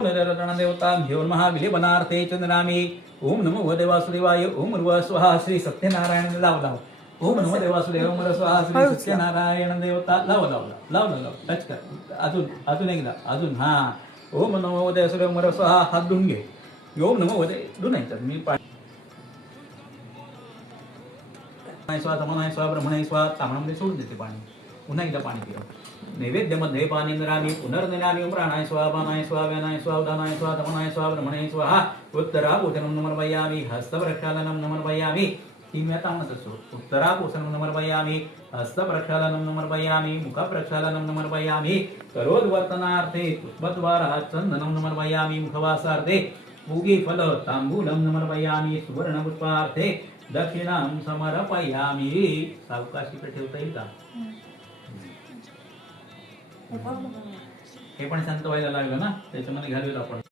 देवता घेऊन महाविलेपनार्थे चंद्रामी ओम नमो वासुदेवाय ओम र्व स्वाहा श्री सत्यनारायण लाव लाव ओम नमो वासुदेव ओम र्व स्वाहा श्री सत्यनारायण देवता लाव लाव लाव लाव लाव टच कर अजून अजून एकदा अजून हा ओम नमो वासुदेव ओम र्व स्वाहा हात धुवून घे ओम नमो धुनायचं मी पाणी स्वाहा तमनाय स्वाहा ब्रह्मणाय स्वाहा तामणामध्ये सोडून देते पाणी पुन्हा एकदा पाणी पिऊ नैवेद्यमध्ये पाणींद्रामी पुनर्निरामी प्राणाय स्वाहा बाणाय स्वाहा व्यानाय स्वाहा उदानाय स्वाहा तमनाय स्वाहा ब्रह्मणाय स्वाहा उत्तराभूषणं नमर्पयामि हस्तप्रक्षालनं नमर्पयामि तीन वेळा तामणत असतो उत्तराभूषणं नमर्पयामि हस्तप्रक्षालनं नमर्पयामि मुखप्रक्षालनं नमर्पयामि करोद्वर्तनार्थे पुष्पद्वारा चन्दनं नमर्पयामि मुखवासार्थे पूगीफल ताम्बूलं नमर्पयामि सुवर्णपुष्पार्थे दक्षिणां समर्पयामि सावकाश इकडे ठेवता येईल का हे पण शांत व्हायला लागलं ना त्याच्यामध्ये घालूया आपण